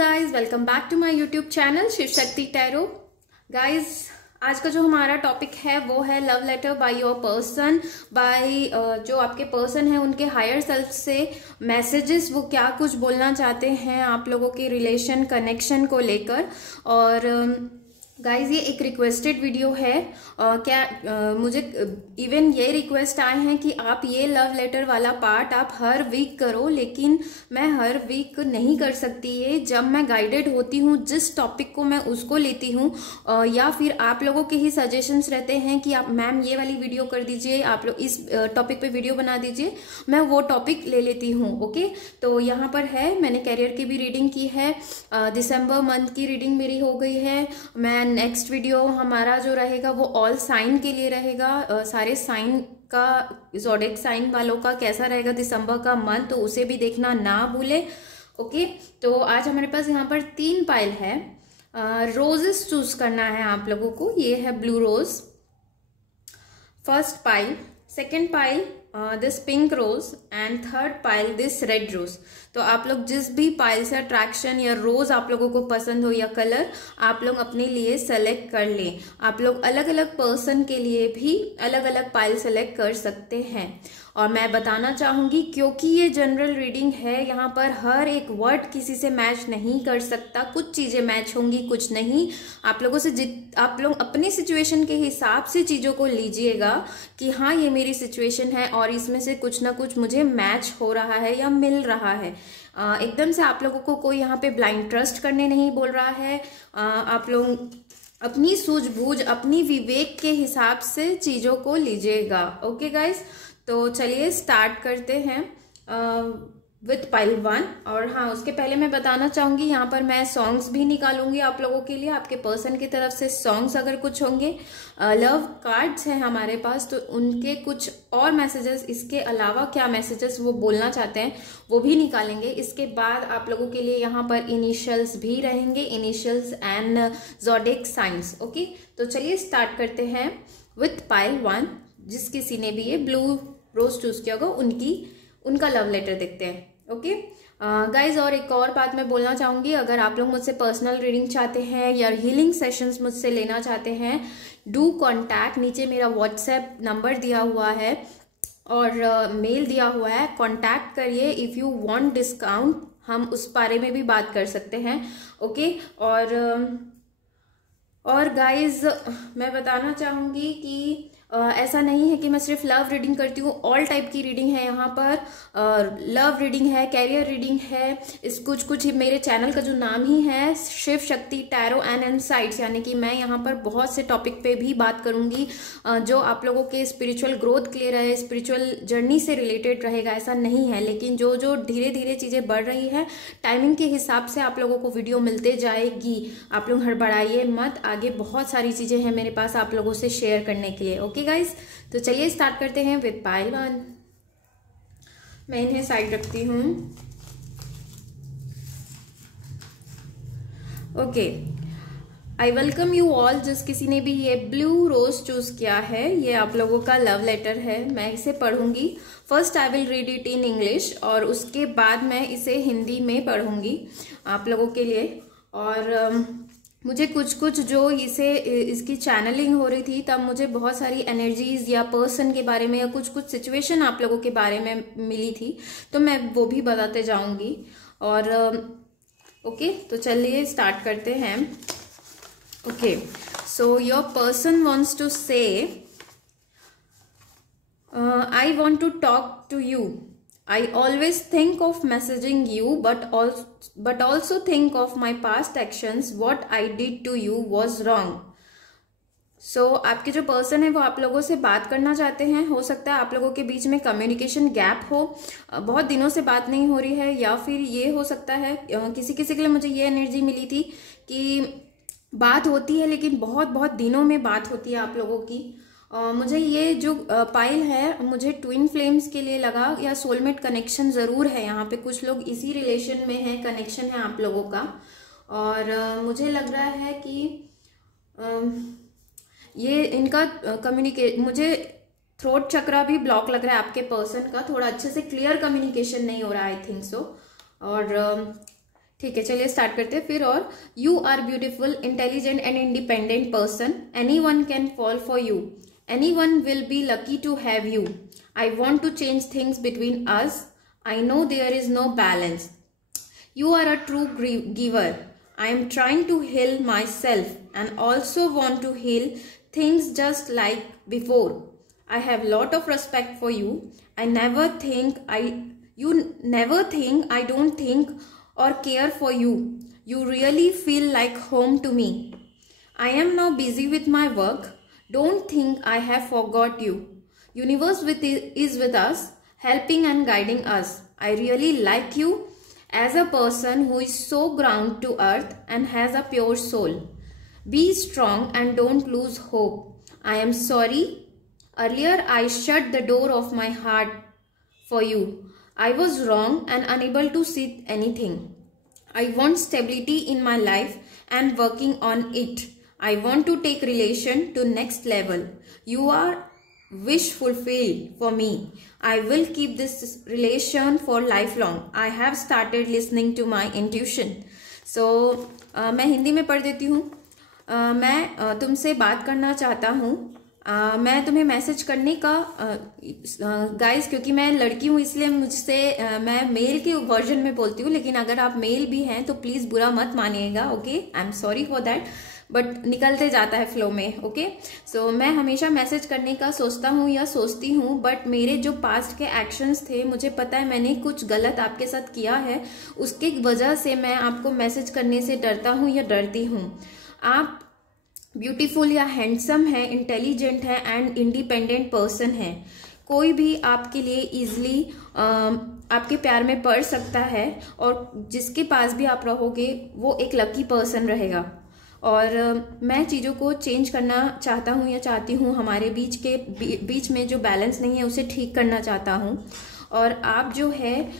Guys, welcome back to my YouTube channel Shiv Shakti tarot. Guys, आज का जो हमारा टॉपिक है वो है love letter by your person, by जो आपके पर्सन है उनके हायर सेल्फ से मैसेजेस, वो क्या कुछ बोलना चाहते हैं आप लोगों के रिलेशन कनेक्शन को लेकर। और गाइज, ये एक रिक्वेस्टेड वीडियो है। मुझे इवन ये रिक्वेस्ट आए हैं कि आप ये लव लेटर वाला पार्ट आप हर वीक करो, लेकिन मैं हर वीक नहीं कर सकती ये। जब मैं गाइडेड होती हूँ, जिस टॉपिक को मैं उसको लेती हूँ, या फिर आप लोगों के ही सजेशंस रहते हैं कि आप मैम ये वाली वीडियो कर दीजिए, आप लोग इस टॉपिक पे वीडियो बना दीजिए, मैं वो टॉपिक ले लेती हूँ। ओके, तो यहाँ पर है, मैंने कैरियर की भी रीडिंग की है, दिसंबर मंथ की रीडिंग मेरी हो गई है। मैं नेक्स्ट वीडियो हमारा जो रहेगा वो ऑल साइन के लिए रहेगा, सारे साइन का, ज़ोडिएक साइन वालों का कैसा रहेगा दिसंबर का मंथ, तो उसे भी देखना ना भूले। ओके, तो आज हमारे पास यहाँ पर 3 पाइल है। रोजेस चूज करना है आप लोगों को। ये है blue rose, first pile, second pile this pink rose and third pile this red rose. तो आप लोग जिस भी पाइल से अट्रैक्शन या रोज आप लोगों को पसंद हो या कलर, आप लोग अपने लिए सेलेक्ट कर लें। आप लोग अलग अलग पर्सन के लिए भी अलग अलग पाइल सेलेक्ट कर सकते हैं। और मैं बताना चाहूंगी, क्योंकि ये जनरल रीडिंग है, यहाँ पर हर एक वर्ड किसी से मैच नहीं कर सकता। कुछ चीजें मैच होंगी, कुछ नहीं। आप लोगों से आप लोग अपनी सिचुएशन के हिसाब से चीजों को लीजिएगा कि हाँ, ये मेरी सिचुएशन है और इसमें से कुछ ना कुछ मुझे मैच हो रहा है या मिल रहा है। एकदम से आप लोगों को कोई यहाँ पे ब्लाइंड ट्रस्ट करने नहीं बोल रहा है। आप लोग अपनी सूझबूझ, अपनी विवेक के हिसाब से चीजों को लीजिएगा। ओके गाइस, तो चलिए स्टार्ट करते हैं विथ पाइल 1। और हाँ, उसके पहले मैं बताना चाहूंगी, यहाँ पर मैं सॉन्ग्स भी निकालूंगी आप लोगों के लिए, आपके पर्सन की तरफ से सॉन्ग्स अगर कुछ होंगे। लव कार्ड्स हैं हमारे पास, तो उनके कुछ और मैसेजेस, इसके अलावा क्या मैसेजेस वो बोलना चाहते हैं वो भी निकालेंगे। इसके बाद आप लोगों के लिए यहाँ पर इनिशियल्स भी रहेंगे, initials and zodiac science. Okay, तो चलिए स्टार्ट करते हैं विथ पाइल 1। जिस किसी ने भी ये ब्लू रोज चूज किया होगा उनका लव लेटर देखते हैं। ओके गाइज, और एक और बात मैं बोलना चाहूंगी, अगर आप लोग मुझसे पर्सनल रीडिंग चाहते हैं या हीलिंग सेशंस मुझसे लेना चाहते हैं, डू कॉन्टैक्ट। नीचे मेरा व्हाट्सएप नंबर दिया हुआ है और मेल दिया हुआ है, कॉन्टैक्ट करिए। इफ़ यू वांट डिस्काउंट, हम उस बारे में भी बात कर सकते हैं। ओके, और गाइज मैं बताना चाहूंगी कि ऐसा नहीं है कि मैं सिर्फ लव रीडिंग करती हूँ, ऑल टाइप की रीडिंग है यहाँ पर। लव रीडिंग है, कैरियर रीडिंग है, इस कुछ मेरे चैनल का जो नाम ही है Shiv Shakti tarot and insights, यानी कि मैं यहाँ पर बहुत से टॉपिक पे भी बात करूंगी जो आप लोगों के स्पिरिचुअल ग्रोथ के लिए रहे, स्पिरिचुअल जर्नी से रिलेटेड रहेगा, ऐसा नहीं है। लेकिन जो धीरे धीरे चीज़ें बढ़ रही है, टाइमिंग के हिसाब से आप लोगों को वीडियो मिलते जाएगी। आप लोग हड़बड़ाइए मत, आगे बहुत सारी चीज़ें हैं मेरे पास आप लोगों से शेयर करने के लिए। ओके गाइस, तो चलिए स्टार्ट करते हैं विद पाइल 1। मैं इन्हें साइड रखती हूँ। Okay, I welcome you all. जिस किसी ने भी ये ब्लू रोज चूज किया है, ये आप लोगों का लव लेटर है। मैं इसे पढ़ूंगी। First I will read it in English और उसके बाद मैं इसे हिंदी में पढ़ूंगी आप लोगों के लिए। और मुझे कुछ जो इसकी चैनलिंग हो रही थी, तब मुझे बहुत सारी एनर्जीज या पर्सन के बारे में या कुछ सिचुएशन आप लोगों के बारे में मिली थी, तो मैं वो भी बताते जाऊंगी। और ओके, तो चलिए स्टार्ट करते हैं। Okay, so your person wants to say, I want to talk to you. I always think of messaging you, but also think of my past actions. What I did to you was wrong. So आपके जो person है वो आप लोगों से बात करना चाहते हैं। हो सकता है आप लोगों के बीच में कम्युनिकेशन गैप हो, बहुत दिनों से बात नहीं हो रही है, या फिर ये हो सकता है किसी के लिए मुझे ये एनर्जी मिली थी कि बात होती है लेकिन बहुत दिनों में बात होती है आप लोगों की। मुझे ये जो पाइल है, मुझे ट्विन फ्लेम्स के लिए लगा, या सोलमेट कनेक्शन ज़रूर है। यहाँ पे कुछ लोग इसी रिलेशन में हैं, कनेक्शन है आप लोगों का। और मुझे लग रहा है कि ये इनका मुझे थ्रोट चक्रा भी ब्लॉक लग रहा है आपके पर्सन का, थोड़ा अच्छे से क्लियर कम्युनिकेशन नहीं हो रहा है, आई थिंक सो। और ठीक है, चलिए स्टार्ट करते हैं फिर। और you are beautiful, intelligent and independent person, any one can fall for you, any one will be lucky to have you, I want to change things between us, I know there is no balance, you are a true giver, I am trying to heal myself and also want to heal things just like before, I have lot of respect for you, you never think I don't think or care for you, you really feel like home to me, I am now busy with my work, don't think I have forgot you, universe is with us, helping and guiding us, I really like you as a person who is so ground to earth and has a pure soul. Be strong and don't lose hope. I am sorry. Earlier I shut the door of my heart for you. I was wrong and unable to see anything. I want stability in my life and working on it. I want to take relation to next level. You are wish fulfilled for me. I will keep this relation for lifelong. I have started listening to my intuition. So मैं हिंदी में पढ़ देती हूँ। मैं तुमसे बात करना चाहता हूँ। मैं तुम्हें मैसेज करने का गाइस, क्योंकि मैं लड़की हूँ इसलिए मुझसे मैं मेल के वर्जन में बोलती हूँ, लेकिन अगर आप मेल भी हैं तो प्लीज़ बुरा मत मानिएगा, okay, I am sorry for that, but निकलते जाता है फ्लो में, ओके। सो मैं हमेशा मैसेज करने का सोचता हूँ या सोचती हूँ, बट मेरे जो पास्ट के एक्शंस थे, मुझे पता है मैंने कुछ गलत आपके साथ किया है, उसके वजह से मैं आपको मैसेज करने से डरता हूँ या डरती हूँ। आप ब्यूटीफुल या हैंडसम है, इंटेलिजेंट है एंड इंडिपेंडेंट पर्सन है। कोई भी आपके लिए ईजिली आपके प्यार में पड़ सकता है, और जिसके पास भी आप रहोगे वो एक लकी पर्सन रहेगा। और मैं चीज़ों को चेंज करना चाहता हूँ या चाहती हूँ, हमारे बीच में जो बैलेंस नहीं है उसे ठीक करना चाहता हूँ। और आप जो है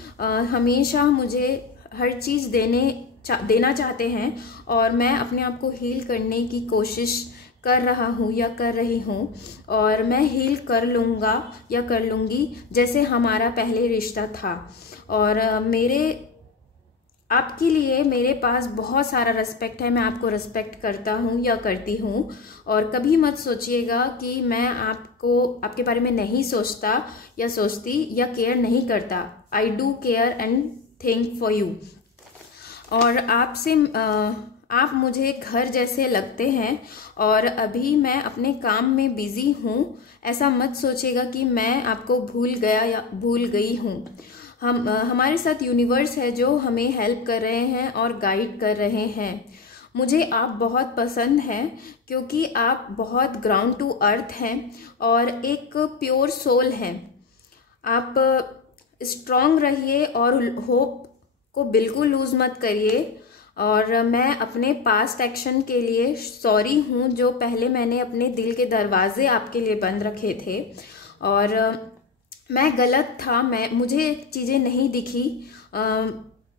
हमेशा मुझे हर चीज़ देना चाहते हैं, और मैं अपने आप को हील करने की कोशिश कर रहा हूँ या कर रही हूँ, और मैं हील कर लूँगा या कर लूँगी जैसे हमारा पहले रिश्ता था। और आपके लिए मेरे पास बहुत सारा रिस्पेक्ट है, मैं आपको रिस्पेक्ट करता हूँ या करती हूँ। और कभी मत सोचिएगा कि मैं आपके बारे में नहीं सोचता या सोचती या केयर नहीं करता। I do care and think for you. और आप मुझे घर जैसे लगते हैं, और अभी मैं अपने काम में बिजी हूँ। ऐसा मत सोचिएगा कि मैं आपको भूल गया या भूल गई हूँ। हमारे साथ यूनिवर्स है जो हमें हेल्प कर रहे हैं और गाइड कर रहे हैं। मुझे आप बहुत पसंद हैं क्योंकि आप बहुत ग्राउंड टू अर्थ हैं और एक प्योर सोल हैं। आप स्ट्रॉन्ग रहिए और होप को बिल्कुल लूज मत करिए। और मैं अपने पास्ट एक्शन के लिए सॉरी हूँ, जो पहले मैंने अपने दिल के दरवाजे आपके लिए बंद रखे थे, और मैं गलत था। मुझे चीज़ें नहीं दिखी,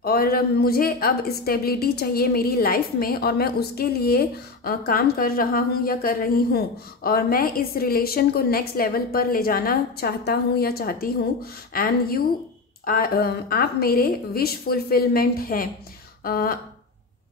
और मुझे अब स्टेबिलिटी चाहिए मेरी लाइफ में, और मैं उसके लिए काम कर रहा हूँ या कर रही हूँ। और मैं इस रिलेशन को नेक्स्ट लेवल पर ले जाना चाहता हूँ या चाहती हूँ। एंड आप मेरे विश फुलफिलमेंट हैं,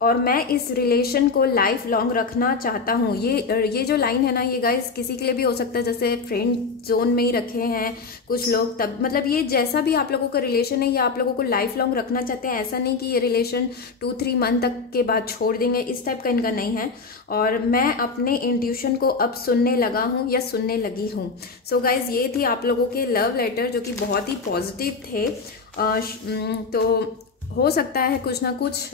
और मैं इस रिलेशन को लाइफ लॉन्ग रखना चाहता हूँ। ये जो लाइन है ना, ये गाइस किसी के लिए भी हो सकता है, जैसे फ्रेंड जोन में ही रखे हैं कुछ लोग, तब मतलब ये जैसा भी आप लोगों का रिलेशन है, या आप लोगों को लाइफ लॉन्ग रखना चाहते हैं, ऐसा नहीं कि ये रिलेशन 2-3 मंथ तक के बाद छोड़ देंगे, इस टाइप का इनका नहीं है। और मैं अपने इंट्यूशन को अब सुनने लगा हूँ या सुनने लगी हूँ। सो गाइज, ये थी आप लोगों के लव लेटर, जो कि बहुत ही पॉजिटिव थे। तो हो सकता है कुछ ना कुछ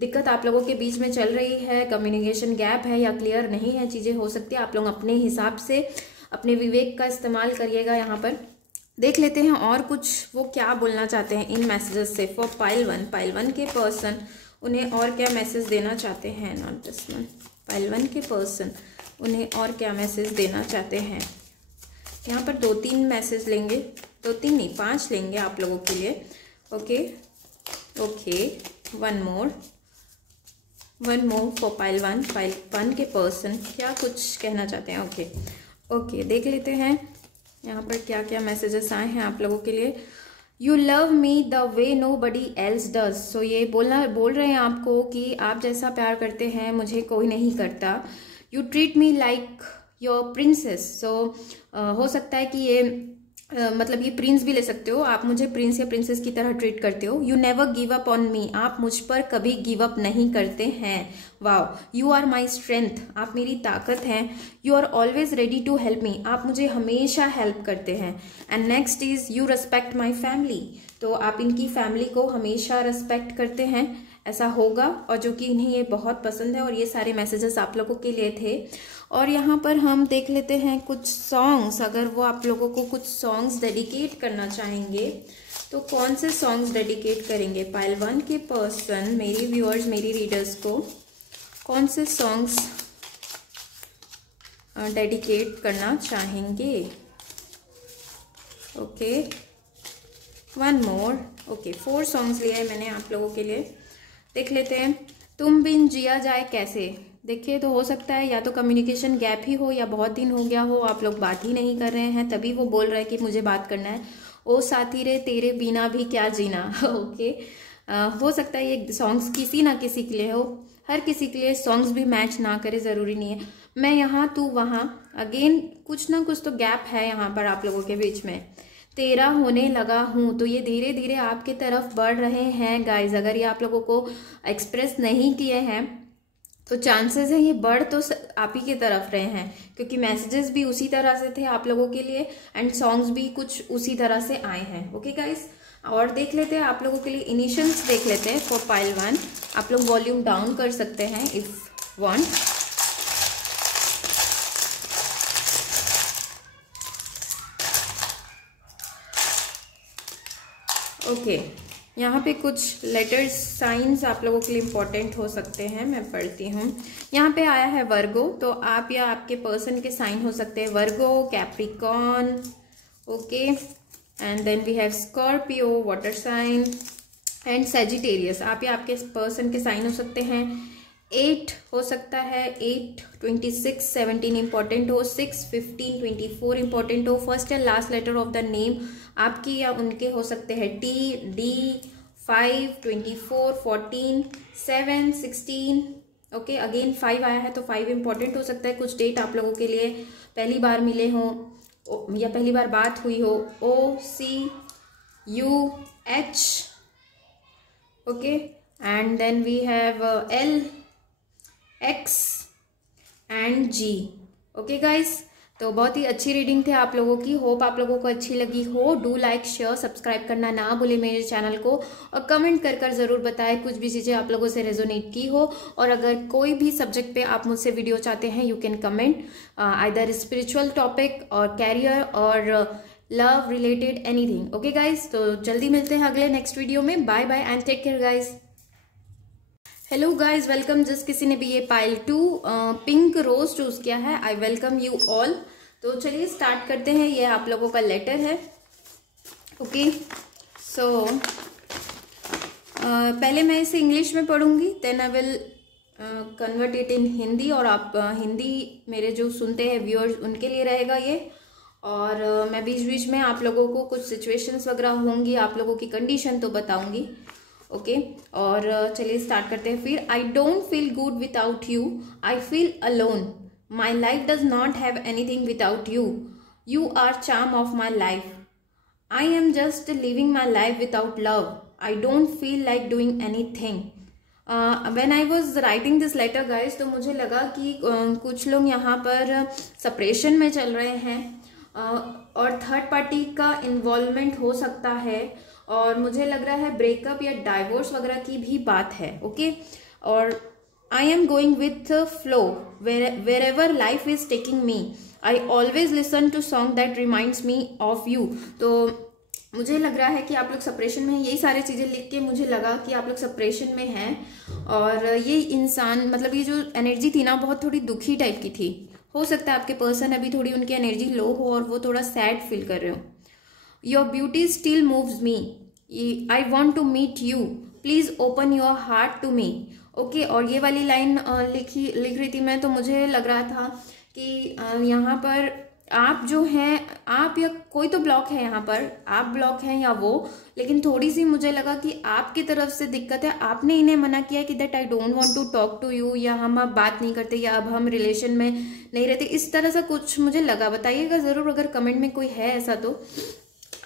दिक्कत आप लोगों के बीच में चल रही है, कम्युनिकेशन गैप है या क्लियर नहीं है, चीज़ें हो सकती है। आप लोग अपने हिसाब से अपने विवेक का इस्तेमाल करिएगा। यहाँ पर देख लेते हैं और कुछ वो क्या बोलना चाहते हैं इन मैसेजेस से। फॉर पाइल वन के पर्सन, उन्हें और क्या मैसेज देना चाहते हैं। Not this one. पाइल 1 के पर्सन उन्हें और क्या मैसेज देना चाहते हैं। यहाँ पर 2-3 मैसेज लेंगे, 2-3 नहीं 5 लेंगे आप लोगों के लिए। Okay, one more for pile 1 के पर्सन क्या कुछ कहना चाहते हैं। ओके, देख लेते हैं यहाँ पर क्या क्या मैसेजेस आए हैं आप लोगों के लिए। You love me the way nobody else does. So ये बोल रहे हैं आपको कि आप जैसा प्यार करते हैं मुझे कोई नहीं करता। You treat me like your princess. So हो सकता है कि ये मतलब ये प्रिंस भी ले सकते हो आप, मुझे प्रिंस या प्रिंसेस की तरह ट्रीट करते हो। You never give up on me. आप मुझ पर कभी गिव अप नहीं करते हैं। Wow. You are my strength. आप मेरी ताकत हैं। You are always ready to help me. आप मुझे हमेशा हेल्प करते हैं। And next is you respect my family. तो आप इनकी फैमिली को हमेशा रेस्पेक्ट करते हैं, ऐसा होगा, और जो कि इन्हें ये बहुत पसंद है। और ये सारे मैसेजेस आप लोगों के लिए थे। और यहाँ पर हम देख लेते हैं कुछ सॉन्ग्स, अगर वो आप लोगों को कुछ सॉन्ग्स डेडिकेट करना चाहेंगे तो कौन से सॉन्ग्स डेडिकेट करेंगे। पाइल 1 के पर्सन, मेरी व्यूअर्स, मेरी रीडर्स को कौन से सॉन्ग्स डेडिकेट करना चाहेंगे। ओके, 1 मोर। ओके, 4 सॉन्ग्स लिए हैं मैंने आप लोगों के लिए। देख लेते हैं। तुम बिन जिया जाए कैसे। देखिए, तो हो सकता है या तो कम्युनिकेशन गैप ही हो या बहुत दिन हो गया हो, आप लोग बात ही नहीं कर रहे हैं, तभी वो बोल रहे हैं कि मुझे बात करना है। ओ साथी रे तेरे बिना भी क्या जीना। ओके, हो सकता है ये सॉन्ग्स किसी ना किसी के लिए हो, हर किसी के लिए सॉन्ग्स भी मैच ना करे, ज़रूरी नहीं है। मैं यहाँ तू वहाँ, अगेन कुछ ना कुछ तो गैप है यहाँ पर आप लोगों के बीच में। तेरा होने लगा हूँ, तो ये धीरे धीरे आपके तरफ बढ़ रहे हैं गाइज। अगर ये आप लोगों को एक्सप्रेस नहीं किए हैं तो चांसेस है ये बढ़ तो आप ही की तरफ रहे हैं, क्योंकि मैसेजेस भी उसी तरह से थे आप लोगों के लिए एंड सॉन्ग्स भी कुछ उसी तरह से आए हैं। ओके गाइस, और देख लेते हैं आप लोगों के लिए इनिशियल्स देख लेते हैं फॉर पाइल 1। आप लोग वॉल्यूम डाउन कर सकते हैं इफ वांट। ओके, यहाँ पे कुछ लेटर्स साइंस आप लोगों के लिए इम्पोर्टेंट हो सकते हैं, मैं पढ़ती हूँ। यहाँ पे आया है वर्गो, तो आप या आपके पर्सन के साइन हो सकते हैं Virgo, Capricorn, okay, and then we have Scorpio, water sign, and Sagittarius. आप या आपके पर्सन के साइन हो सकते हैं। 8 हो सकता है, 8, 26, 17 इंपॉर्टेंट हो, 6, 15, 24 इंपॉर्टेंट हो। First and last letter of the name आपकी या उनके हो सकते हैं T, D, 5, 24, 14, 7, 16। ओके, अगेन 5 आया है तो 5 इंपॉर्टेंट हो सकता है। कुछ डेट आप लोगों के लिए पहली बार मिले हो या पहली बार बात हुई हो। O, C, U, H, okay, and then we have L, X and G। Okay guys, तो बहुत ही अच्छी रीडिंग थी आप लोगों की। होप आप लोगों को अच्छी लगी हो। डू लाइक, शेयर, सब्सक्राइब करना ना भूले मेरे चैनल को, और कमेंट कर ज़रूर बताएं कुछ भी चीज़ें आप लोगों से रेजोनेट की हो। और अगर कोई भी सब्जेक्ट पे आप मुझसे वीडियो चाहते हैं, you can comment either spiritual topic और कैरियर और love related anything. Okay guys, तो जल्दी मिलते हैं अगले नेक्स्ट वीडियो में। Bye bye and take care guys. Hello guys, welcome. जिस किसी ने भी ये पाइल 2 पिंक रोज चूज किया है, आई वेलकम यू ऑल। तो चलिए स्टार्ट करते हैं। ये आप लोगों का लेटर है। ओके, सो पहले मैं इसे इंग्लिश में पढ़ूंगी, then I will convert it in Hindi, और आप हिंदी मेरे जो सुनते हैं व्यूअर्स उनके लिए रहेगा ये। और मैं बीच बीच में आप लोगों को कुछ सिचुएशंस वगैरह होंगी, आप लोगों की कंडीशन तो बताऊंगी। ओके, और चलिए स्टार्ट करते हैं फिर। I don't feel good without you, I feel alone, my life does not have anything without you, you are charm of my life, I am just living my life without love, I don't feel like doing anything. When I was writing this letter guys, तो मुझे लगा कि कुछ लोग यहाँ पर separation में चल रहे हैं और थर्ड पार्टी का इन्वॉल्वमेंट हो सकता है, और मुझे लग रहा है ब्रेकअप या डाइवोर्स वगैरह की भी बात है। ओके, और I am going with flow wherever life is taking me, I always listen to song that reminds me of you. तो मुझे लग रहा है कि आप लोग सेपरेशन में हैं। यही सारी चीज़ें लिख के मुझे लगा कि आप लोग सेपरेशन में हैं, और ये इंसान मतलब ये जो एनर्जी थी ना, बहुत थोड़ी दुखी टाइप की थी। हो सकता है आपके पर्सन अभी थोड़ी उनकी एनर्जी लो हो और वो थोड़ा सैड फील कर रहे हो। Your beauty still moves me, I want to meet you, please open your heart to me. Okay, और ये वाली लाइन लिख रही थी मैं, तो मुझे लग रहा था कि यहाँ पर आप जो हैं, आप या कोई तो ब्लॉक है यहाँ पर, आप ब्लॉक हैं या वो, लेकिन थोड़ी सी मुझे लगा कि आपकी तरफ से दिक्कत है। आपने इन्हें मना किया कि that I don't want to talk to you, या हम अब बात नहीं करते, या अब हम रिलेशन में नहीं रहते, इस तरह से कुछ मुझे लगा। बताइएगा जरूर अगर कमेंट में कोई है ऐसा तो।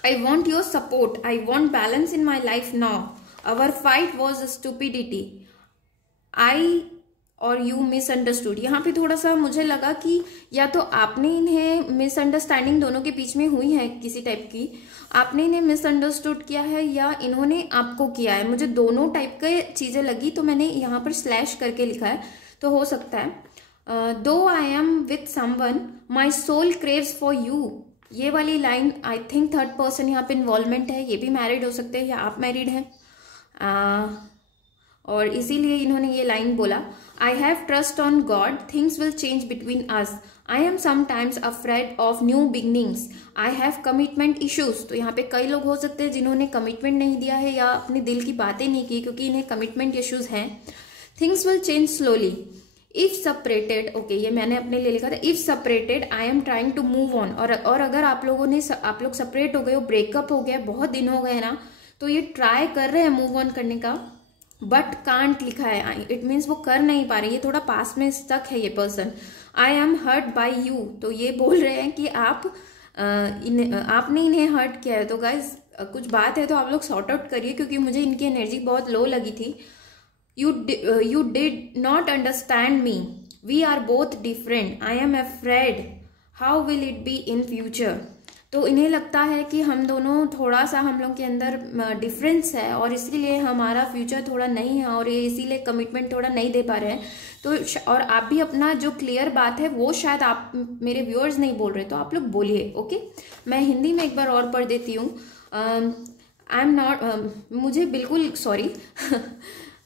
I want your support, I want balance in my life now, our fight was stupidity, I और यू मिसअंडरस्टूड। यहाँ पे थोड़ा सा मुझे लगा कि या तो आपने इन्हें मिसअंडरस्टैंडिंग दोनों के बीच में हुई है किसी टाइप की, आपने इन्हें मिसअंडरस्टूड किया है या इन्होंने आपको किया है। मुझे दोनों टाइप के चीजें लगी तो मैंने यहाँ पर स्लैश करके लिखा है, तो हो सकता है। Though I am with someone my soul craves for you, ये वाली line I think third person यहाँ पे इन्वॉल्वमेंट है, ये भी मैरिड हो सकते हैं या आप मैरिड हैं, और इसीलिए इन्होंने ये लाइन बोला। आई have trust on God, things will change between us, I am sometimes afraid of new beginnings, I have commitment issues. तो यहाँ पे कई लोग हो सकते हैं जिन्होंने कमिटमेंट नहीं दिया है या अपने दिल की बातें नहीं की क्योंकि इन्हें कमिटमेंट इश्यूज हैं। Things will change slowly, if separated, okay ये मैंने अपने लिए लिखा था, if separated I am trying to move on. और अगर आप लोग सेपरेट हो गए हो, ब्रेकअप हो गया, बहुत दिन हो गए ना, तो ये ट्राई कर रहे हैं मूव ऑन करने का, बट कांट लिखा है, इट मीन्स वो कर नहीं पा रहे, ये थोड़ा पास में स्टक है ये person. I am hurt by you, तो ये बोल रहे हैं कि आपने इन्हें हर्ट किया है। तो गाइज कुछ बात है तो आप लोग सॉर्ट आउट करिए क्योंकि मुझे इनकी एनर्जी बहुत लो लगी थी। You did not understand me, we are both different, I am afraid how will it be in future। तो इन्हें लगता है कि हम दोनों थोड़ा सा, हम लोग के अंदर डिफरेंस है और इसीलिए हमारा फ्यूचर थोड़ा नहीं है और ये इसीलिए कमिटमेंट थोड़ा नहीं दे पा रहे हैं। तो और आप भी अपना जो क्लियर बात है वो शायद आप मेरे व्यूअर्स नहीं बोल रहे, तो आप लोग बोलिए। ओके, मैं हिंदी में एक बार और पढ़ देती हूँ। आई एम नॉट, मुझे बिल्कुल सॉरी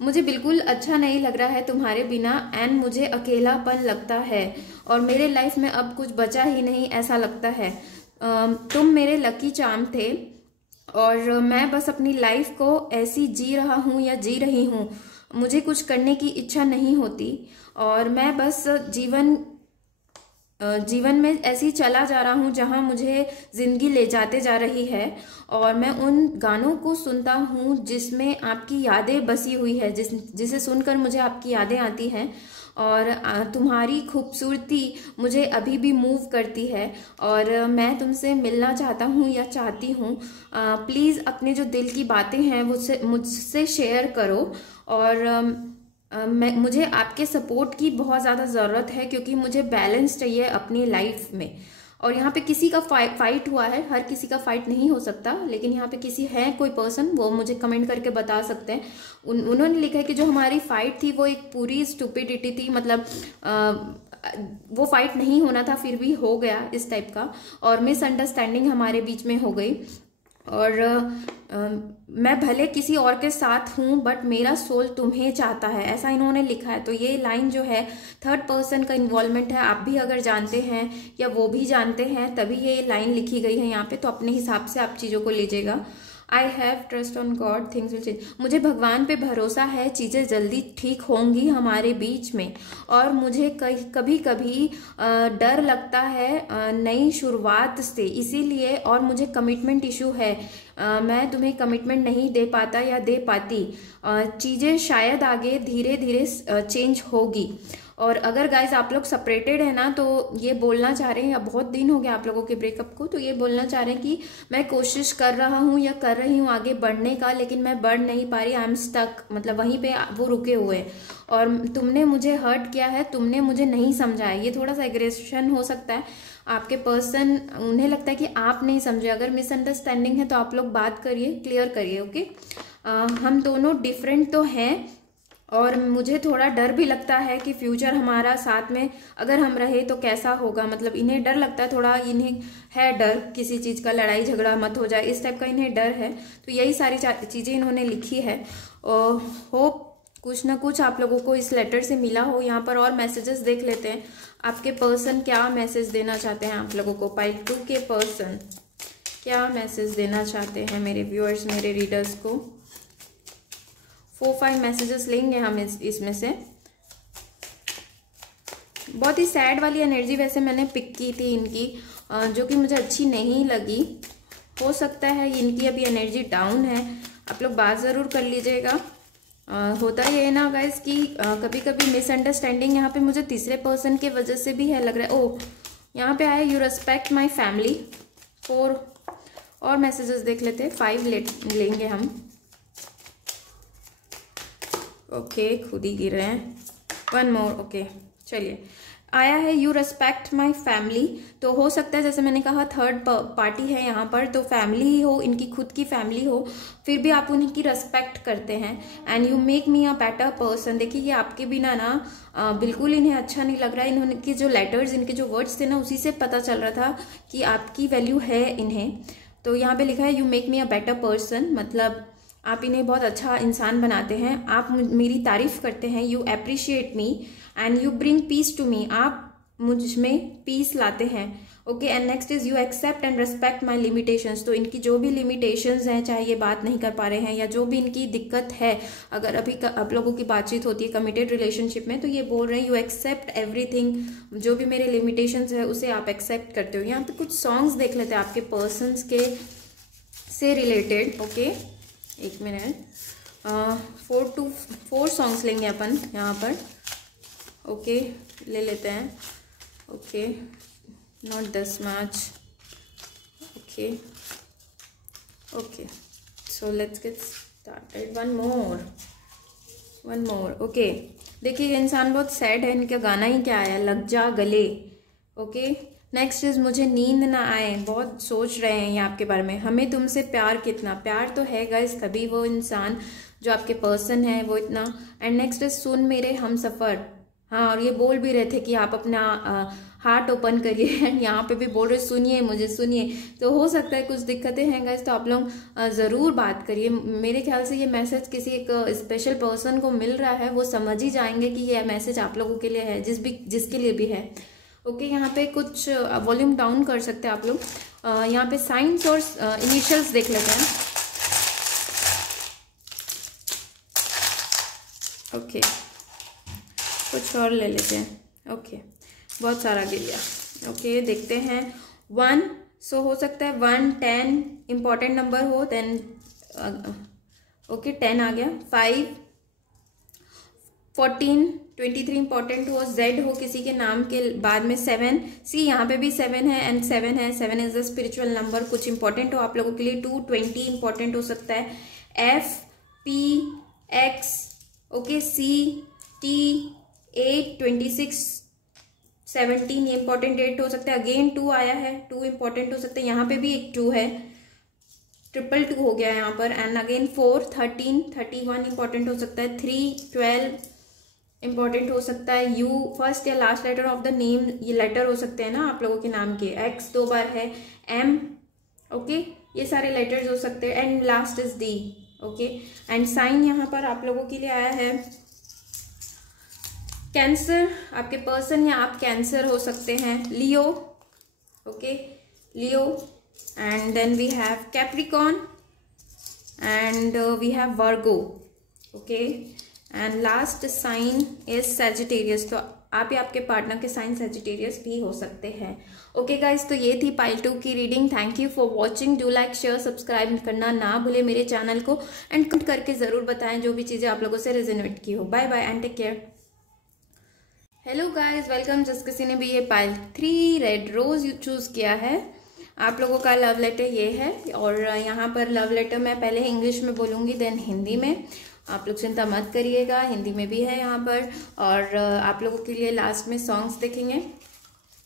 मुझे बिल्कुल अच्छा नहीं लग रहा है तुम्हारे बिना, एंड मुझे अकेलापन लगता है और मेरे लाइफ में अब कुछ बचा ही नहीं ऐसा लगता है। तुम मेरे लकी चार्म थे और मैं बस अपनी लाइफ को ऐसी जी रहा हूँ या जी रही हूँ, मुझे कुछ करने की इच्छा नहीं होती और मैं बस जीवन में ऐसे ही चला जा रहा हूँ जहाँ मुझे जिंदगी ले जाते जा रही है और मैं उन गानों को सुनता हूँ जिसमें आपकी यादें बसी हुई है, जिसे सुनकर मुझे आपकी यादें आती हैं और तुम्हारी खूबसूरती मुझे अभी भी मूव करती है और मैं तुमसे मिलना चाहता हूँ या चाहती हूँ। प्लीज़ अपने जो दिल की बातें हैं मुझसे शेयर करो और मुझे आपके सपोर्ट की बहुत ज़्यादा ज़रूरत है क्योंकि मुझे बैलेंस चाहिए अपनी लाइफ में। और यहाँ पे किसी का फाइट हुआ है, हर किसी का फाइट नहीं हो सकता, लेकिन यहाँ पे किसी है कोई पर्सन, वो मुझे कमेंट करके बता सकते हैं। उन्होंने लिखा है कि जो हमारी फाइट थी वो एक पूरी स्टूपिडिटी थी, मतलब वो फाइट नहीं होना था फिर भी हो गया इस टाइप का, और मिसअंडरस्टैंडिंग हमारे बीच में हो गई और मैं भले किसी और के साथ हूँ बट मेरा सोल तुम्हें चाहता है, ऐसा इन्होंने लिखा है। तो ये लाइन जो है थर्ड पर्सन का इन्वॉल्वमेंट है, आप भी अगर जानते हैं या वो भी जानते हैं तभी ये लाइन लिखी गई है यहाँ पे, तो अपने हिसाब से आप चीज़ों को लीजिएगा। आई have trust on God, things will change, मुझे भगवान पे भरोसा है, चीज़ें जल्दी ठीक होंगी हमारे बीच में और मुझे कभी कभी डर लगता है नई शुरुआत से, इसीलिए और मुझे कमिटमेंट इशू है, मैं तुम्हें कमिटमेंट नहीं दे पाता या दे पाती, चीज़ें शायद आगे धीरे धीरे चेंज होगी। और अगर गाइज आप लोग सेपरेटेड है ना, तो ये बोलना चाह रहे हैं, या बहुत दिन हो गया आप लोगों के ब्रेकअप को, तो ये बोलना चाह रहे हैं कि मैं कोशिश कर रहा हूँ या कर रही हूँ आगे बढ़ने का, लेकिन मैं बढ़ नहीं पा रही, आई एम स्टक, मतलब वहीं पे वो रुके हुए और तुमने मुझे हर्ट किया है, तुमने मुझे नहीं समझा है। ये थोड़ा सा एग्रेशन हो सकता है, आपके पर्सन उन्हें लगता है कि आप नहीं समझे। अगर मिसअंडरस्टैंडिंग है तो आप लोग बात करिए, क्लियर करिए। ओके, हम दोनों डिफरेंट तो हैं और मुझे थोड़ा डर भी लगता है कि फ्यूचर हमारा साथ में अगर हम रहे तो कैसा होगा, मतलब इन्हें डर लगता है थोड़ा, इन्हें है डर किसी चीज़ का, लड़ाई झगड़ा मत हो जाए इस टाइप का इन्हें डर है। तो यही सारी चीज़ें इन्होंने लिखी है और होप कुछ ना कुछ आप लोगों को इस लेटर से मिला हो। यहाँ पर और मैसेजेस देख लेते हैं, आपके पर्सन क्या मैसेज देना चाहते हैं आप लोगों को। पाइल 2 के पर्सन क्या मैसेज देना चाहते हैं मेरे व्यूअर्स, मेरे रीडर्स को। 4-5 मैसेजेस लेंगे हम इसमें से। बहुत ही सैड वाली एनर्जी वैसे मैंने पिक की थी इनकी, जो कि मुझे अच्छी नहीं लगी। हो सकता है इनकी अभी एनर्जी डाउन है, आप लोग बात ज़रूर कर लीजिएगा। होता ये है ना गाइस कि कभी कभी मिसअंडरस्टैंडिंग यहाँ पे मुझे तीसरे पर्सन के वजह से भी है लग रहा है। ओ यहाँ पे आया यू रेस्पेक्ट माई फैमिली। 4 और मैसेजेस देख लेते हैं, 5 लेंगे हम। ओके खुद ही गिर रहे हैं। 1 मोर। ओके चलिए, आया है यू रेस्पेक्ट माई फैमिली। तो हो सकता है जैसे मैंने कहा थर्ड पार्टी है यहाँ पर, तो फैमिली ही हो, इनकी खुद की फैमिली हो, फिर भी आप उनकी रेस्पेक्ट करते हैं। And you make me a better person. देखिए ये आपके बिना ना बिल्कुल इन्हें अच्छा नहीं लग रहा है। इन्होंने के जो लेटर्स, इनके जो वर्ड्स थे ना, उसी से पता चल रहा था कि आपकी वैल्यू है इन्हें। तो यहाँ पे लिखा है you make me a better person, मतलब आप इन्हें बहुत अच्छा इंसान बनाते हैं, आप मेरी तारीफ करते हैं। You appreciate me and you bring peace to me, आप मुझ में पीस लाते हैं। Okay and next is you accept and respect my limitations. तो इनकी जो भी लिमिटेशंस हैं, चाहे ये बात नहीं कर पा रहे हैं या जो भी इनकी दिक्कत है, अगर अभी आप लोगों की बातचीत होती है कमिटेड रिलेशनशिप में, तो ये बोल रहे हैं यू एक्सेप्ट एवरीथिंग, जो भी मेरे लिमिटेशंस है उसे आप एक्सेप्ट करते हो। यहाँ पे कुछ सॉन्ग्स देख लेते हैं आपके पर्सनस के से रिलेटेड। ओके एक मिनट, 4 to 4 सॉन्ग्स लेंगे अपन यहाँ पर। ओके ले लेते हैं। Okay not this much. Okay okay so let's get started. One more. Okay देखिए ये इंसान बहुत सैड है, इनका गाना ही क्या आया, लग जा गले। ओके नेक्स्ट इज मुझे नींद ना आए, बहुत सोच रहे हैं ये आपके बारे में। हमें तुमसे प्यार कितना, प्यार तो है गाइस, तभी वो इंसान जो आपके पर्सन है वो इतना। एंड नेक्स्ट इज सुन मेरे हम सफ़र। हाँ और ये बोल भी रहे थे कि आप अपना हार्ट ओपन करिए, एंड यहाँ पे भी बोल रहे सुनिए मुझे सुनिए। तो हो सकता है कुछ दिक्कतें हैं गाइस, तो आप लोग ज़रूर बात करिए। मेरे ख्याल से ये मैसेज किसी एक स्पेशल पर्सन को मिल रहा है, वो समझ ही जाएंगे कि ये मैसेज आप लोगों के लिए है, जिसके लिए भी है। ओके यहाँ पे कुछ वॉल्यूम डाउन कर सकते हैं आप लोग। यहाँ पे साइंस और इनिशियल्स देख लेते हैं। ओके कुछ और ले लेते हैं। ओके बहुत सारा गिर गया। ओके देखते हैं 1, सो हो सकता है 1 10 इंपॉर्टेंट नंबर हो, देन ओके 10 आ गया। 5 14 23 इंपॉर्टेंट हो, Z हो किसी के नाम के बाद में। 7 सी यहाँ पे भी 7 है एंड 7 है। 7 इज द स्पिरिचुअल नंबर, कुछ इंपॉर्टेंट हो आप लोगों के लिए। 2 20 इंपॉर्टेंट हो सकता है। F P X okay C T 8 26 17 ये इंपॉर्टेंट डेट हो सकता है। अगेन 2 आया है, 2 इंपॉर्टेंट हो सकता है। यहाँ पे भी एक 2 है, 222 हो गया है यहाँ पर। एंड अगेन 4 13 31 इंपॉर्टेंट हो सकता है। 3 12 इंपॉर्टेंट हो सकता है। U फर्स्ट या last letter of the name, ये लेटर हो सकते हैं ना आप लोगों के नाम के। X 2 बार है। M ओके ये सारे लेटर्स हो सकते हैं। And last is D okay. And sign यहाँ पर आप लोगों के लिए आया है कैंसर, आपके पर्सन या आप कैंसर हो सकते हैं। Leo okay Leo. And then we have Capricorn and we have Virgo okay. And last sign is Sagittarius, तो आप या आपके पार्टनर के साइन सैजिटेरियस भी हो सकते हैं। ओके गाइस, तो ये थी पाइल 2 की reading. Thank you for watching. Do like share subscribe करना ना भूले मेरे चैनल को, एंड कमेंट करके ज़रूर बताएं जो भी चीज़ें आप लोगों से रेजोनेट की हो। Bye bye and take care. Hello guys, welcome. जिस किसी ने भी ये पाइल 3 रेड रोज चूज़ किया है, आप लोगों का लव लेटर ये है। और यहाँ पर लव लेटर मैं पहले इंग्लिश में बोलूँगी, देन हिंदी में। आप लोग चिंता मत करिएगा, हिंदी में भी है यहाँ पर। और आप लोगों के लिए लास्ट में सॉन्ग्स देखेंगे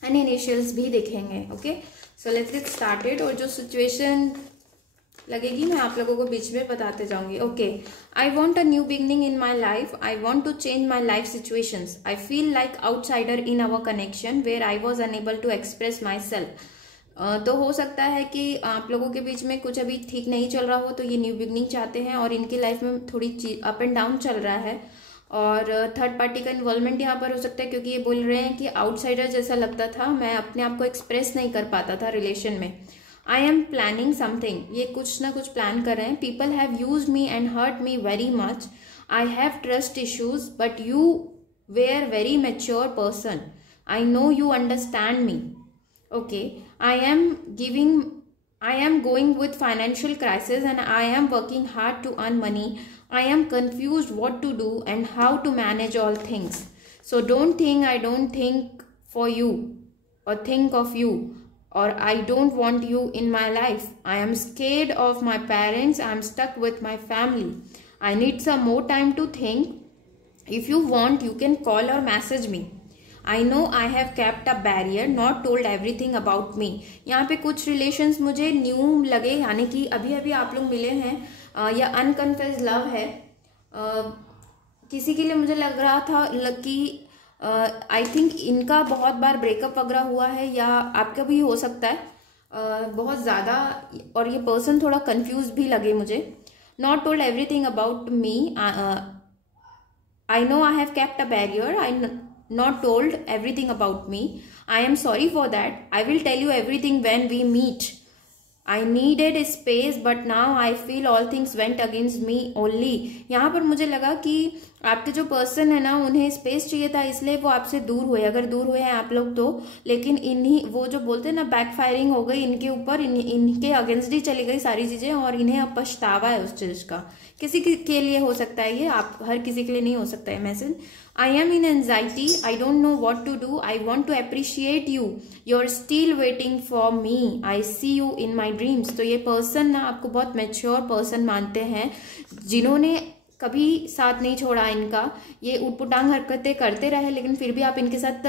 एंड इनिशियल्स भी देखेंगे। Okay so let's get started. और जो सिचुएशन लगेगी मैं आप लोगों को बीच में बताते जाऊंगी। Okay I want a new beginning in my life. I want to change my life situations. I feel like outsider in our connection where I was unable to express myself. तो हो सकता है कि आप लोगों के बीच में कुछ अभी ठीक नहीं चल रहा हो, तो ये न्यू बिगनिंग चाहते हैं और इनकी लाइफ में थोड़ी अप एंड डाउन चल रहा है। और थर्ड पार्टी का इन्वॉल्वमेंट यहाँ पर हो सकता है, क्योंकि ये बोल रहे हैं कि आउटसाइडर जैसा लगता था, मैं अपने आप को एक्सप्रेस नहीं कर पाता था रिलेशन में। आई एम प्लानिंग समथिंग, ये कुछ ना कुछ प्लान कर रहे हैं। People have use me and hurt me very much. I have trust issues but you were very mature person. I know you understand me. Okay, I am going with financial crisis and I am working hard to earn money. I am confused what to do and how to manage all things. So don't think I don't think for you or think of you, or I don't want you in my life. I am scared of my parents. I am stuck with my family. I need some more time to think. If you want, you can call or message me. I know I have kept a barrier, not told everything about me. यहाँ पे कुछ relations मुझे new लगे, यानी कि अभी अभी आप लोग मिले हैं या अनकन्फेस्ड लव है। किसी के लिए मुझे लग रहा था कि आई थिंक इनका बहुत बार ब्रेकअप वगैरह हुआ है, या आपका भी हो सकता है बहुत ज़्यादा, और ये पर्सन थोड़ा कंफ्यूज भी लगे मुझे। Not told everything about me, I know I have kept a barrier, I not told everything about me. I am sorry for that. I will tell you everything when we meet. I needed space but now I feel all things went against me only. यहाँ पर मुझे लगा कि आपके जो person है ना, उन्हें स्पेस चाहिए था, इसलिए वो आपसे दूर हुए। अगर दूर हुए हैं आप लोग तो, लेकिन इन्हीं वो जो बोलते हैं ना, बैक फायरिंग हो गई इनके ऊपर, इनके अगेंस्ट ही चली गई सारी चीजें, और इन्हें अब पछतावा है उस चीज का। किसी के लिए हो सकता है ये, आप हर किसी के लिए नहीं हो सकता है message. I am in anxiety. I don't know what to do. I want to appreciate you. You're still waiting for me. I see you in my dreams. तो ये पर्सन ना आपको बहुत मैच्योर पर्सन मानते हैं, जिन्होंने कभी साथ नहीं छोड़ा इनका। ये उटपुटांग हरकतें करते रहे लेकिन फिर भी आप इनके साथ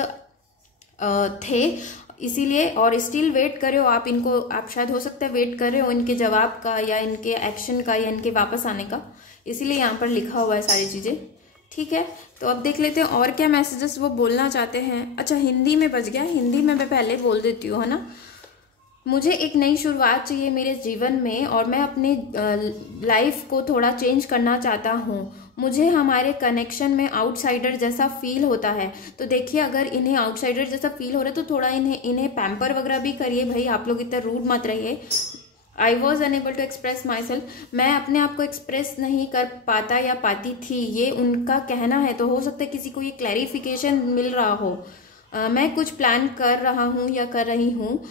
थे, इसीलिए, और स्टिल वेट कर रहे हो आप इनको। आप शायद हो सकता है वेट कर रहे हो इनके जवाब का, या इनके एक्शन का, या इनके वापस आने का, इसीलिए यहाँ पर लिखा हुआ है सारी चीजें। ठीक है, तो अब देख लेते हैं और क्या मैसेजेस वो बोलना चाहते हैं। अच्छा, हिंदी में बच गया, हिंदी में मैं पहले बोल देती हूँ, है ना। मुझे एक नई शुरुआत चाहिए मेरे जीवन में, और मैं अपने लाइफ को थोड़ा चेंज करना चाहता हूँ। मुझे हमारे कनेक्शन में आउटसाइडर जैसा फील होता है। तो देखिए, अगर इन्हें आउटसाइडर जैसा फील हो रहा है तो थोड़ा इन्हें पैम्पर वगैरह भी करिए भाई, आप लोग इतना रूड मत रहिए। I was unable to express myself, मैं अपने आप को एक्सप्रेस नहीं कर पाता या पाती थी, ये उनका कहना है। तो हो सकता है किसी को ये क्लैरिफिकेशन मिल रहा हो। मैं कुछ प्लान कर रहा हूँ या कर रही हूँ।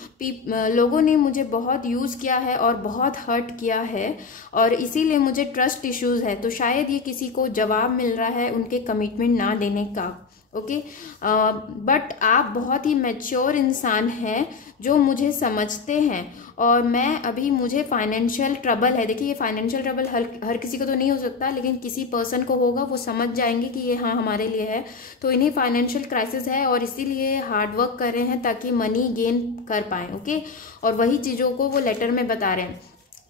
लोगों ने मुझे बहुत यूज़ किया है और बहुत हर्ट किया है, और इसीलिए मुझे ट्रस्ट इश्यूज है। तो शायद ये किसी को जवाब मिल रहा है उनके कमिटमेंट ना देने का। ओके, बट आप बहुत ही मैच्योर इंसान हैं जो मुझे समझते हैं, और मैं अभी मुझे फाइनेंशियल ट्रबल है। देखिए, ये फाइनेंशियल ट्रबल हर किसी को तो नहीं हो सकता, लेकिन किसी पर्सन को होगा, वो समझ जाएंगे कि ये हाँ हमारे लिए है। तो इन्हें फाइनेंशियल क्राइसिस है और इसीलिए हार्ड वर्क कर रहे हैं ताकि मनी गेन कर पाए। ओके, और वही चीज़ों को वो लेटर में बता रहे हैं।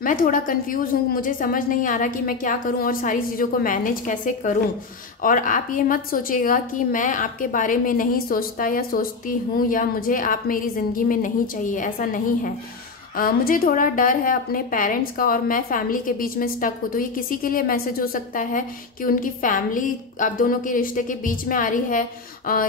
मैं थोड़ा कंफ्यूज हूँ, मुझे समझ नहीं आ रहा कि मैं क्या करूँ और सारी चीज़ों को मैनेज कैसे करूँ। और आप ये मत सोचिएगा कि मैं आपके बारे में नहीं सोचता या सोचती हूँ, या मुझे आप मेरी ज़िंदगी में नहीं चाहिए, ऐसा नहीं है। मुझे थोड़ा डर है अपने पेरेंट्स का, और मैं फैमिली के बीच में स्टक हूँ। तो ये किसी के लिए मैसेज हो सकता है कि उनकी फैमिली आप दोनों के रिश्ते के बीच में आ रही है,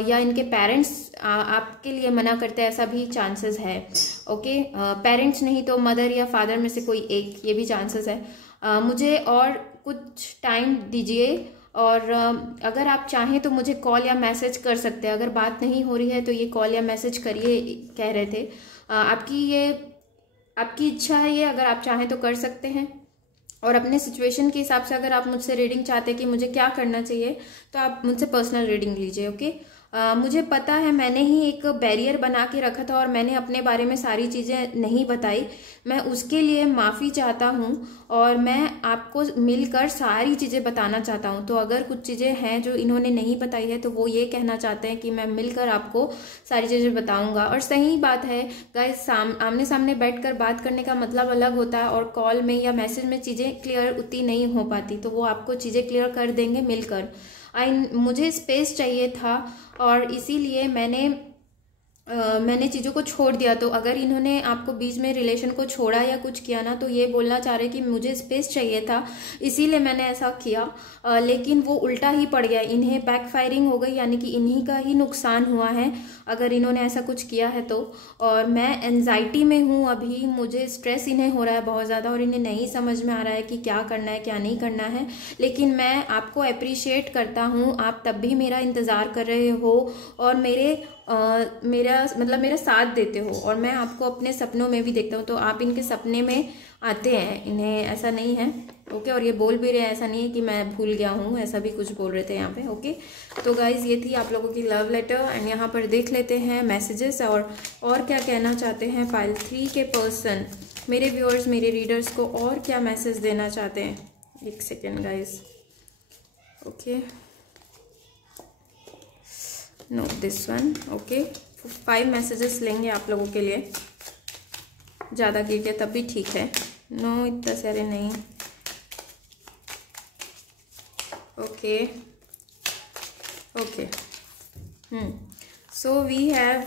या इनके पेरेंट्स आपके लिए मना करते हैं, ऐसा भी चांसेस है। ओके, पेरेंट्स नहीं तो मदर या फादर में से कोई एक, ये भी चांसेस है। मुझे और कुछ टाइम दीजिए, और अगर आप चाहें तो मुझे कॉल या मैसेज कर सकते हैं। अगर बात नहीं हो रही है तो ये कॉल या मैसेज करिए, कह रहे थे। आपकी इच्छा है ये, अगर आप चाहें तो कर सकते हैं। और अपने सिचुएशन के हिसाब से अगर आप मुझसे रीडिंग चाहते हैं कि मुझे क्या करना चाहिए, तो आप मुझसे पर्सनल रीडिंग लीजिए। ओके, मुझे पता है मैंने ही एक बैरियर बना के रखा था और मैंने अपने बारे में सारी चीज़ें नहीं बताई। मैं उसके लिए माफ़ी चाहता हूँ, और मैं आपको मिलकर सारी चीज़ें बताना चाहता हूँ। तो अगर कुछ चीज़ें हैं जो इन्होंने नहीं बताई है, तो वो ये कहना चाहते हैं कि मैं मिलकर आपको सारी चीज़ें बताऊँगा। और सही बात है गाइस, आमने सामने बैठ कर बात करने का मतलब अलग होता है, और कॉल में या मैसेज में चीज़ें क्लियर उतनी नहीं हो पाती। तो वो आपको चीज़ें क्लियर कर देंगे मिलकर। मुझे स्पेस चाहिए था, और इसीलिए मैंने चीज़ों को छोड़ दिया। तो अगर इन्होंने आपको बीच में रिलेशन को छोड़ा या कुछ किया ना, तो ये बोलना चाह रहे कि मुझे स्पेस चाहिए था, इसीलिए मैंने ऐसा किया। लेकिन वो उल्टा ही पड़ गया, इन्हें बैकफायरिंग हो गई, यानी कि इन्हीं का ही नुकसान हुआ है अगर इन्होंने ऐसा कुछ किया है तो। और मैं एंजाइटी में हूँ अभी, मुझे स्ट्रेस इन्हें हो रहा है बहुत ज़्यादा, और इन्हें नहीं समझ में आ रहा है कि क्या करना है क्या नहीं करना है। लेकिन मैं आपको अप्रिशिएट करता हूँ, आप तब भी मेरा इंतज़ार कर रहे हो, और मेरे मेरा साथ देते हो और मैं आपको अपने सपनों में भी देखता हूँ, तो आप इनके सपने में आते हैं, इन्हें ऐसा नहीं है। ओके, और ये बोल भी रहे हैं, ऐसा नहीं है कि मैं भूल गया हूँ, ऐसा भी कुछ बोल रहे थे यहाँ पे। ओके, तो गाइज ये थी आप लोगों की लव लेटर। एंड यहाँ पर देख लेते हैं मैसेजेस और क्या कहना चाहते हैं पाइल 3 के पर्सन, मेरे व्यूअर्स, मेरे रीडर्स को और क्या मैसेज देना चाहते हैं। एक second guys. Okay, no this one. Okay, 5 messages लेंगे आप लोगों के लिए, ज़्यादा गिर गया तब भी ठीक है। नो, इतना सारे नहीं। Okay okay, so we have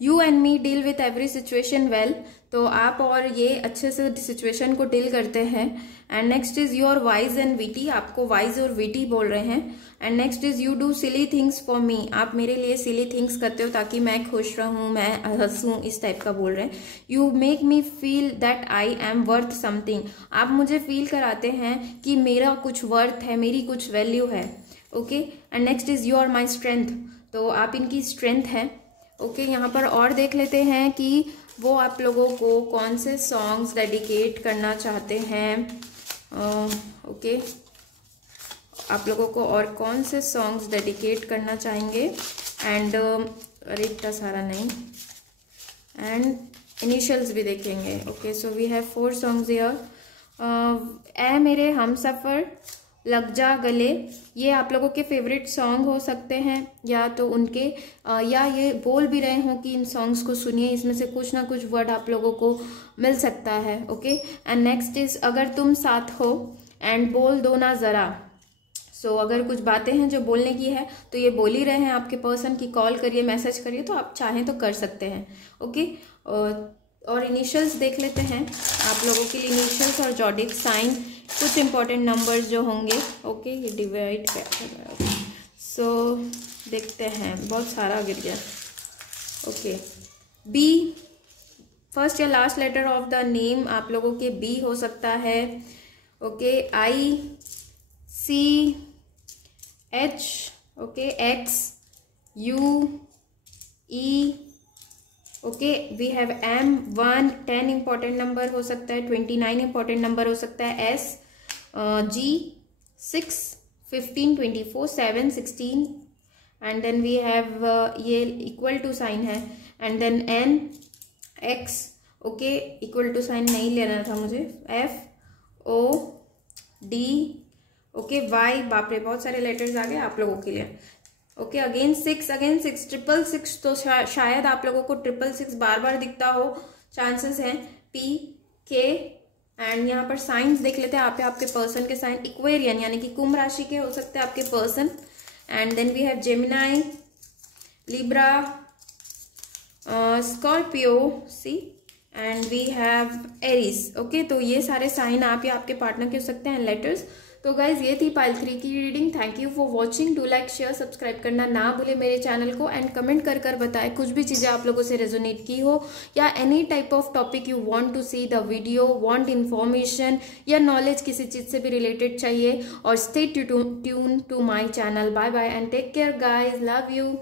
you and me deal with every situation well. तो आप और ये अच्छे से सिचुएशन को डील करते हैं। And next is you are wise and witty, आपको वाइज और विटी बोल रहे हैं। And next is you do silly things for me, आप मेरे लिए सिली थिंग्स करते हो ताकि मैं खुश रहूं, मैं हंसूं, इस टाइप का बोल रहे हैं। You make me feel that I am worth something, आप मुझे फील कराते हैं कि मेरा कुछ वर्थ है, मेरी कुछ वैल्यू है। Okay, and next is you are my strength, तो आप इनकी स्ट्रेंथ है। ओके, यहाँ पर और देख लेते हैं कि वो आप लोगों को कौन से सॉन्ग्स डेडिकेट करना चाहते हैं। ओके, आप लोगों को और कौन से सॉन्ग्स डेडिकेट करना चाहेंगे। एंड अरे इतना सारा नहीं, एंड इनिशियल्स भी देखेंगे। Okay, so we have 4 songs here. ए मेरे हम सफ़र, लग जा गले, ये आप लोगों के फेवरेट सॉन्ग हो सकते हैं, या तो उनके या ये बोल भी रहे हो कि इन सॉन्ग्स को सुनिए, इसमें से कुछ ना कुछ वर्ड आप लोगों को मिल सकता है। ओके, एंड नेक्स्ट इज अगर तुम साथ हो, एंड बोल दो ना ज़रा। सो अगर कुछ बातें हैं जो बोलने की है तो ये बोल ही रहे हैं आपके पर्सन की, कॉल करिए, मैसेज करिए, तो आप चाहें तो कर सकते हैं। ओके, और इनिशियल्स देख लेते हैं आप लोगों के लिए, इनिशियल्स और जॉडिक साइन, कुछ इंपॉर्टेंट नंबर्स जो होंगे। ओके, ये डिवाइड कर, सो देखते हैं, बहुत सारा गिर गया। ओके, बी, फर्स्ट या last letter of the name आप लोगों के बी हो सकता है। Okay, I, C, H, okay, X, U, E, okay, we have M, 1, 10 important number हो सकता है, 29 इंपॉर्टेंट नंबर हो सकता है, S, G, 6, 15, 24, 7, 16, and then we have ये इक्वल टू साइन है, and then N, X, okay, equal to sign नहीं लेना था मुझे, एफ, ओ, डी, ओके, वाई, बाप रे बहुत सारे लेटर्स आ गए आप लोगों के लिए। ओके, अगेन 6, 666, तो शायद आप लोगों को 666 बार बार दिखता हो, चांसेस हैं। पी, के, एंड यहाँ पर साइंस देख लेते हैं आपके पर्सन के साइन, इक्वेरियन यानी कि कुंभ राशि के हो सकते हैं आपके person. And then we have Gemini, Libra, Scorpio, C, and we have Aries. Okay, तो ये सारे साइन आप या आपके पार्टनर के हो सकते हैं लेटर्स। तो गाइज ये थी पाइल 3 की reading. Thank you for watching, do like, share, subscribe करना ना भूले मेरे चैनल को, एंड कमेंट कर बताएं कुछ भी चीज़ें आप लोगों से रेजोनेट की हो, या any type of topic you want to see the video, want information या नॉलेज किसी चीज़ से भी रिलेटेड चाहिए। और stay tune to my channel. Bye bye and take care guys, love you.